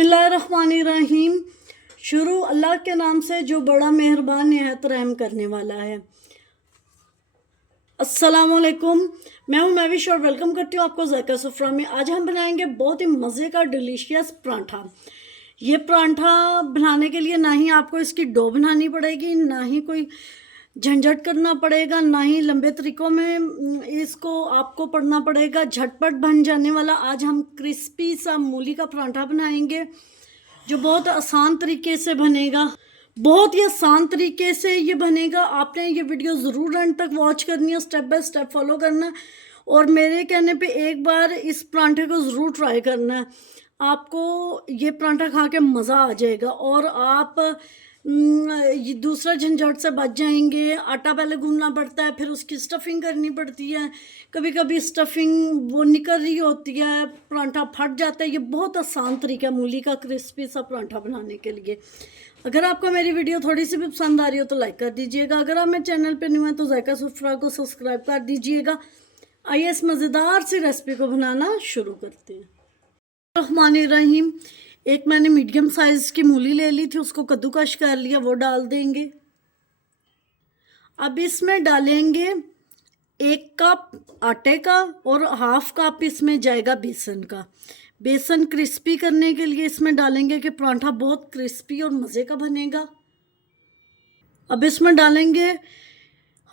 बिस्मिल्लाहिर्रहमानिर्रहीम। शुरू अल्लाह के नाम से जो बड़ा मेहरबान निहायत रहम करने वाला है। अस्सलाम वालेकुम, मैं हूं महविश और वेलकम करती हूं आपको ज़ायका सुफ्रा में। आज हम बनाएंगे बहुत ही मज़े का डिलीशियस परांठा। ये परांठा बनाने के लिए ना ही आपको इसकी डो बनानी पड़ेगी, ना ही कोई झंझट करना पड़ेगा, ना ही लंबे तरीक़ों में इसको आपको पढ़ना पड़ेगा। झटपट बन जाने वाला आज हम क्रिस्पी सा मूली का परांठा बनाएंगे जो बहुत आसान तरीके से बनेगा। बहुत ही आसान तरीके से ये बनेगा। आपने ये वीडियो ज़रूर एंड तक वॉच करनी है, स्टेप बाय स्टेप फॉलो करना है और मेरे कहने पे एक बार इस परांठे को ज़रूर ट्राई करना है। आपको ये परांठा खा के मज़ा आ जाएगा और आप ये दूसरा झंझट से बच जाएंगे। आटा पहले गूंदना पड़ता है, फिर उसकी स्टफिंग करनी पड़ती है, कभी कभी स्टफिंग वो निकल रही होती है, परांठा फट जाता है। ये बहुत आसान तरीका है मूली का क्रिस्पी सा परांठा बनाने के लिए। अगर आपको मेरी वीडियो थोड़ी सी भी पसंद आ रही हो तो लाइक कर दीजिएगा। अगर आप मेरे चैनल पर न्यू हैं तो ज़ायका सुफ्रा को सब्सक्राइब कर दीजिएगा। आइए इस मज़ेदार सी रेसिपी को बनाना शुरू करते हैं। रहमानिर्रहीम। एक मैंने मीडियम साइज़ की मूली ले ली थी, उसको कद्दूकश कर लिया, वो डाल देंगे। अब इसमें डालेंगे 1 कप आटे का और हाफ कप इसमें जाएगा बेसन का। बेसन क्रिस्पी करने के लिए इसमें डालेंगे कि परांठा बहुत क्रिस्पी और मज़े का बनेगा। अब इसमें डालेंगे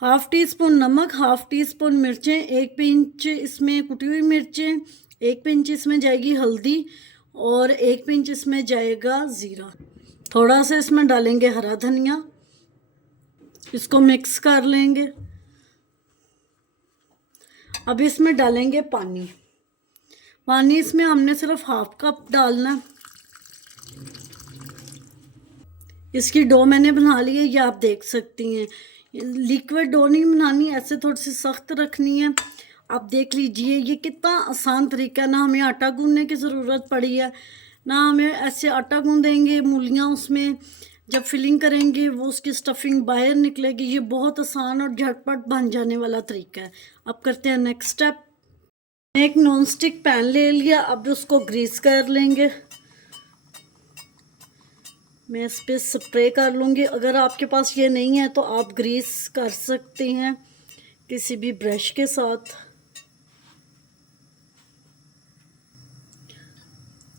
हाफ़ टी स्पून नमक, हाफ़ टी स्पून मिर्चें, 1 पिंच इसमें कुटी हुई मिर्चें, 1 पिंच इसमें जाएगी हल्दी और 1 पिंच इसमें जाएगा ज़ीरा। थोड़ा सा इसमें डालेंगे हरा धनिया, इसको मिक्स कर लेंगे। अब इसमें डालेंगे पानी। पानी इसमें हमने सिर्फ हाफ कप डालना। इसकी डो मैंने बना ली है, ये आप देख सकती हैं। लिक्विड डो नहीं बनानी, ऐसे थोड़ी सी सख्त रखनी है। आप देख लीजिए ये कितना आसान तरीका है। ना हमें आटा गूंदने की ज़रूरत पड़ी है, ना हमें ऐसे आटा गूंदेंगे मूलियाँ उसमें जब फिलिंग करेंगे वो उसकी स्टफिंग बाहर निकलेगी। ये बहुत आसान और झटपट बन जाने वाला तरीका है। अब करते हैं नेक्स्ट स्टेप। एक नॉन स्टिक पैन ले लिया, अब उसको ग्रीस कर लेंगे। मैं इस पर स्प्रे कर लूँगी। अगर आपके पास ये नहीं है तो आप ग्रीस कर सकते हैं किसी भी ब्रश के साथ।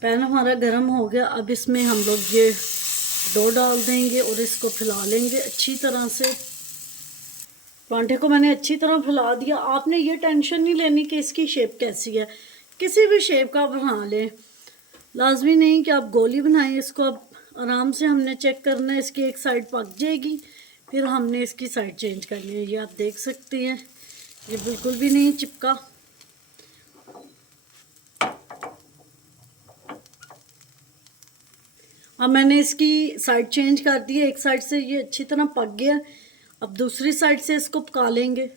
पैन हमारा गर्म हो गया। अब इसमें हम लोग ये डो डाल देंगे और इसको फैला लेंगे अच्छी तरह से। परांठे को मैंने अच्छी तरह फैला दिया। आपने ये टेंशन नहीं लेनी कि इसकी शेप कैसी है, किसी भी शेप का बना लें, लाजमी नहीं कि आप गोली बनाएं। इसको अब आराम से हमने चेक करना है। इसकी एक साइड पक जाएगी, फिर हमने इसकी साइड चेंज करनी है। ये आप देख सकते हैं ये बिल्कुल भी नहीं चिपका। अब मैंने इसकी साइड चेंज कर दी है। एक साइड से ये अच्छी तरह पक गया, अब दूसरी साइड से इसको पका लेंगे।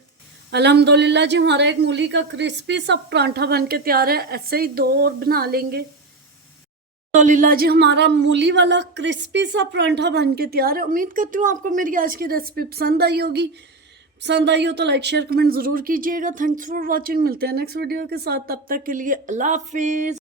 अल्हम्दुलिल्लाह जी, हमारा एक मूली का क्रिस्पी सा परांठा बन के तैयार है। ऐसे ही 2 और बना लेंगे। अल्हम्दुलिल्लाह जी, हमारा मूली वाला क्रिस्पी सा परांठा बन के तैयार है। उम्मीद करती हूँ आपको मेरी आज की रेसिपी पसंद आई होगी। पसंद आई हो तो लाइक शेयर कमेंट ज़रूर कीजिएगा। Thanks for watching. मिलते हैं नेक्स्ट वीडियो के साथ, तब तक के लिए अल्लाह हाफिज़।